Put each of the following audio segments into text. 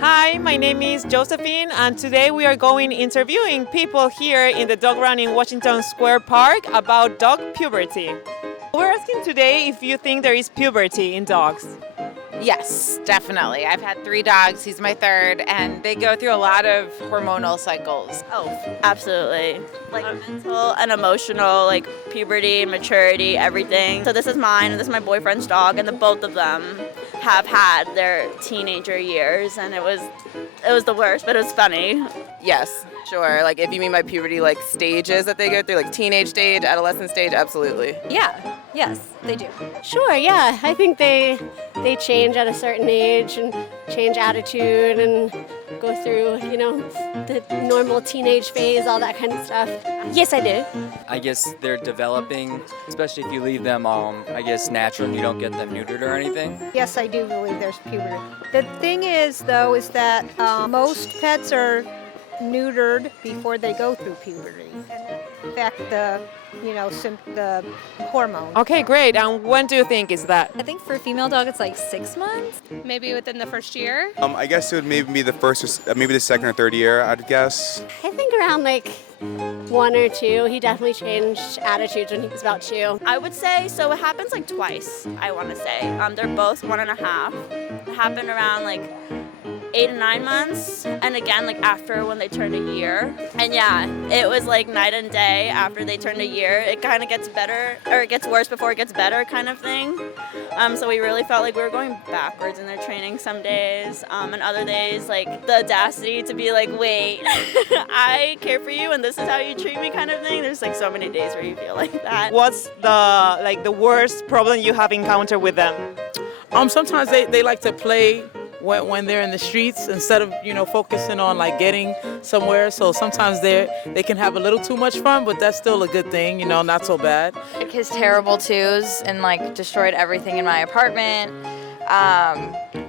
Hi, my name is Josephine, and today we are going interviewing people here in the dog run in Washington Square Park about dog puberty. We're asking today if you think there is puberty in dogs. Yes, definitely. I've had 3 dogs. He's my third, and they go through a lot of hormonal cycles. Oh, absolutely. Like mental and emotional, like puberty, maturity, everything. So this is mine, and this is my boyfriend's dog, and the both of them have had their teenager years, and it was the worst, but it was funny. Yes, sure. Like if you mean by puberty, like stages that they go through, like teenage stage, adolescent stage, absolutely. Yeah, yes, they do. Sure, yeah. I think they change at a certain age and change attitude and go through, the normal teenage phase, all that kind of stuff. Yes, I do. I guess they're developing, especially if you leave them, natural and you don't get them neutered or anything. Yes, I do believe there's puberty. The thing is, though, is that most pets are neutered before they go through puberty and affect the hormone. Okay, great. And when do you think is that? I think for a female dog, it's like 6 months. Maybe within the first year. I guess it would maybe be the first, or maybe the second or third year, I'd guess. I think around like 1 or 2. He definitely changed attitudes when he was about 2. I would say, so it happens like twice, I want to say. They're both 1.5. It happened around like 8 and 9 months, and again like after when they turned a year. And yeah, it was like night and day after they turned a year. It kind of gets better, or it gets worse before it gets better kind of thing. So we really felt like we were going backwards in their training some days, and other days like the audacity to be like, wait, I care for you and this is how you treat me kind of thing. There's like so many days where you feel like that. What's the worst problem you have encountered with them? Sometimes they like to play when they're in the streets instead of focusing on like getting somewhere. So sometimes they can have a little too much fun, but that's still a good thing, not so bad. Like his terrible twos and like destroyed everything in my apartment.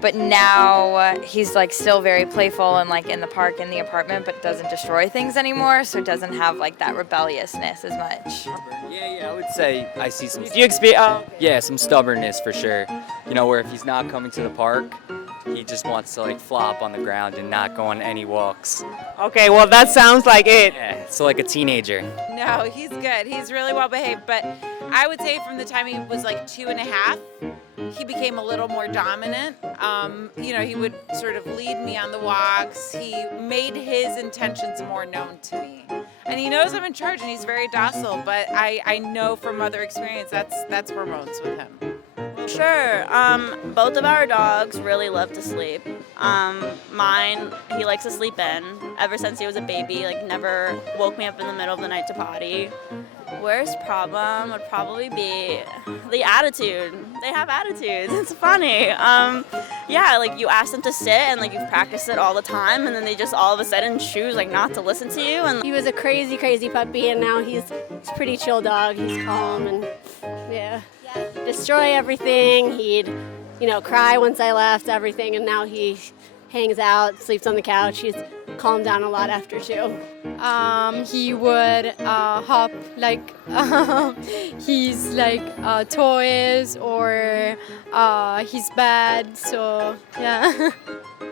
But now he's like still very playful and like in the park in the apartment, but doesn't destroy things anymore. So it doesn't have like that rebelliousness as much. Yeah, I would say I see some. Do you experience? Yeah, some stubbornness for sure. Where if he's not coming to the park, he just wants to like flop on the ground and not go on any walks. Okay, well that sounds like it. Yeah, so like a teenager. No, he's good. He's really well behaved, but I would say from the time he was like 2.5, he became a little more dominant. He would sort of lead me on the walks. He made his intentions more known to me. And he knows I'm in charge and he's very docile, but I know from other experience that's hormones with him. Sure. Both of our dogs really love to sleep. Mine, he likes to sleep in. Ever since he was a baby, like never woke me up in the middle of the night to potty. Worst problem would probably be the attitude. They have attitudes. It's funny. Like you ask them to sit and like you've practiced it all the time, and then they just all of a sudden choose like not to listen to you. And He was a crazy, crazy puppy, and now he's a pretty chill dog. He's calm and destroy everything. He'd, cry once I left, everything, and now he hangs out, sleeps on the couch. He's calmed down a lot after 2. He would hop like he's like toys or his bed. So yeah.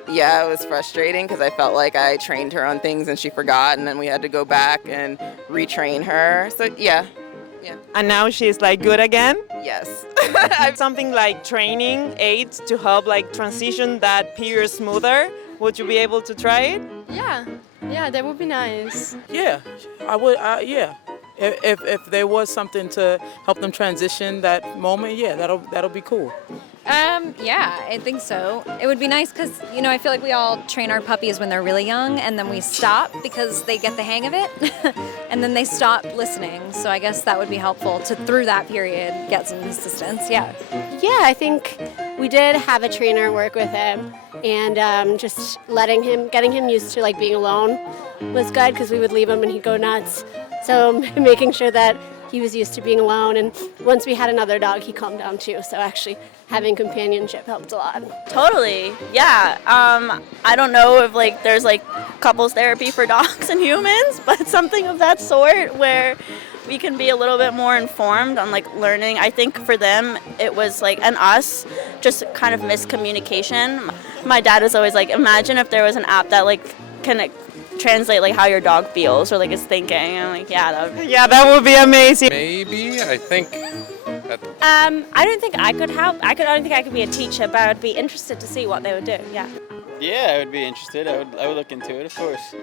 Yeah, it was frustrating because I felt like I trained her on things and she forgot, and then we had to go back and retrain her. So yeah. And now she's like good again? Yes. Something like training aids to help like transition that period smoother. Would you be able to try it? Yeah, that would be nice. Yeah, I would. Yeah, if there was something to help them transition that moment, yeah, that'll be cool. Yeah, I think so. It would be nice because, I feel like we all train our puppies when they're really young and then we stop because they get the hang of it and then they stop listening. So I guess that would be helpful to, through that period, get some assistance. Yeah. Yeah, I think we did have a trainer work with him, and just getting him used to like being alone was good because we would leave him and he'd go nuts. So making sure that he was used to being alone, and once we had another dog, he calmed down too. So actually having companionship helped a lot. Totally, yeah. I don't know if like there's like couples therapy for dogs and humans, but something of that sort where we can be a little bit more informed on like learning. I think for them it was like, and us, just kind of miscommunication. my dad was always like, imagine if there was an app that like can translate like how your dog feels or like is thinking. And I'm like, yeah, that would Yeah, that would be amazing. Maybe, I think. I don't think I could help. I don't think I could be a teacher, but I would be interested to see what they would do. Yeah. Yeah, I would be interested. I would look into it, of course.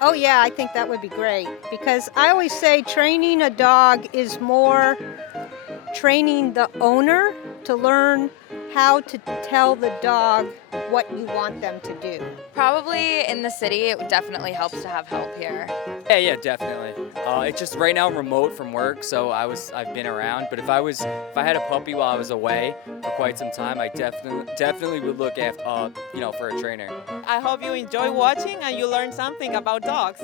Oh yeah, I think that would be great because I always say training a dog is more training the owner to learn how to tell the dog what you want them to do. Probably in the city, it definitely helps to have help here. Yeah, definitely. It's just right now I'm remote from work, so I've been around. But if I had a puppy while I was away for quite some time, I definitely would look after, for a trainer. I hope you enjoy watching and you learn something about dogs.